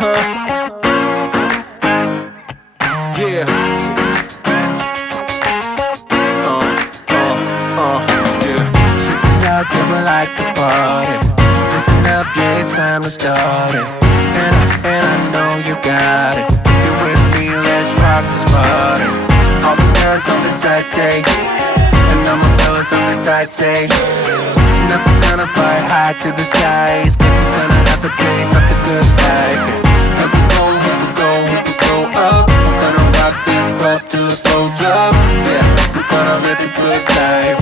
Yeah. Yeah. Chicks out there would like to party. Listen up, yeah, it's time to start it. And I know you got it. Get with me, let's rock this party. All the girls on the side say, and all my fellas on the side say, tonight we're gonna fly high to the skies, 'cause we're gonna have a taste of the good life. Here we go, here we go, here we go up. We're gonna rock this club till it goes up. Yeah, we're gonna live the good life.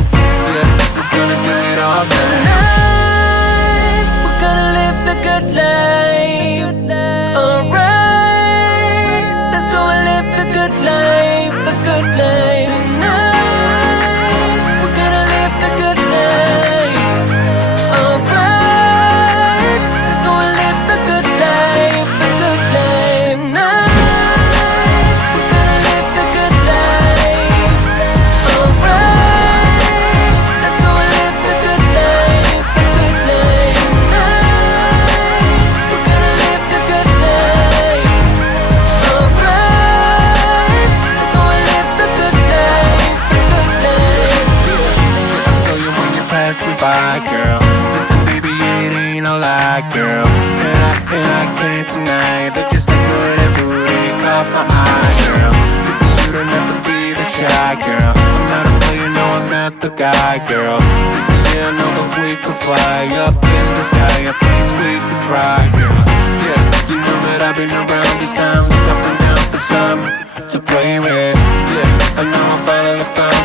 Yeah, we're gonna do it all night. Tonight, we're gonna live the good life. Alright, let's go and live the good life, the good life. Tonight, we're gonna live the good life. Alright, let's go and live the good life, the good life. Tonight, we're gonna live the good life. Alright, let's go and live the good life, the good life. Tonight, we're gonna live the good life. Alright, let's go and live the good life, the good life. I saw you when you passed me by, girl. Listen, baby, it ain't no lie, girl. And I can't deny that your sexy little booty caught my eye, girl. Listen, you don't have to be the shy, girl. I'm not a player, no, I'm not the guy, girl. Listen, yeah, I know that we could fly up in the sky. A place we could try, girl. Yeah, you know that I've been around this time, look up and down for some to play with. Yeah, I know I finally found